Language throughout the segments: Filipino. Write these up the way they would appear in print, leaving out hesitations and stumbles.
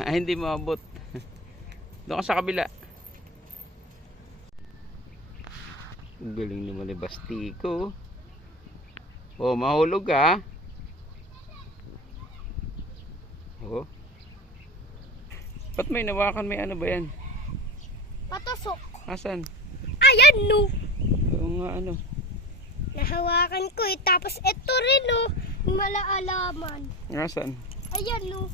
Ay, hindi maabot. Doon ka sa kabila. Galing naman ni Bastico. Oh, mahulog ka. Oh. Ba't may nawakan? May ano ba yan? Patusok. Asan? Ayan no. Oo nga ano. Nahawakan ko eh. Tapos ito rin no. Malaalaman. Asan? Ayan no.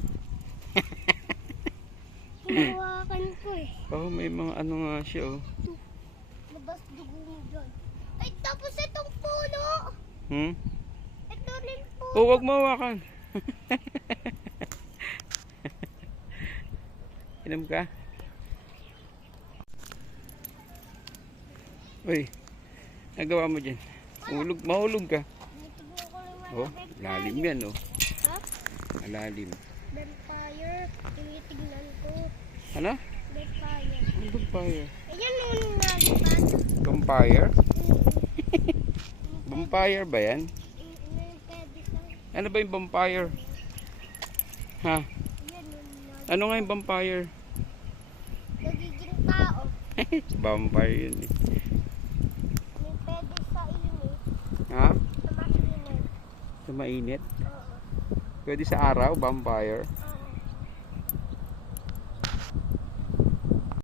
Nahawakan ko eh. Oh, may mga ano nga siya oh. Labas dugo mo dyan. Ay tapos itong puno. Hmm? Ito rin po. Oh, wag mawakan. Inom ka? Uy, nagawa mo dyan. Mahulog ka. Oh, lalim yan oh. Ha? Malalim. Vampire. Tinitignan ko. Ano? Vampire. Ano vampire? Ayan nung nalipan. Vampire? Vampire ba yan? Ano ba yung vampire? Ha? Ano nga yung vampire? Nagiging tao. Vampire yun eh. May pwede sa init. Ha? Sa mainit. Sa mainit? Oo. Pwede sa araw, vampire.